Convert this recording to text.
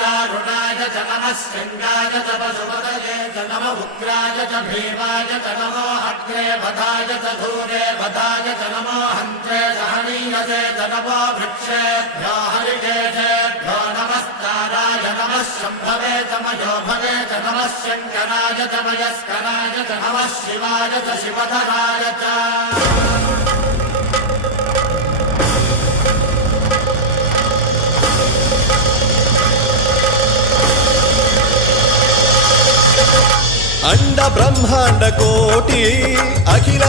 चारुणाय च नमः शृङ्गाय च पशुपतये च नम उग्राय च भीमाय च नमो अग्रे वधाय च धूरे वधाय च नमो हन्त्रे सहनीयसे च नमो वृक्षेभ्यो हरिकेशेभ्यो नमस्ताराय नमः शम्भवे च मयोभवे च नमः शङ्कराय च मयस्कराय च नमः शिवाय च शिवधराय च अंड ब्रह्मांड कोटि अखिल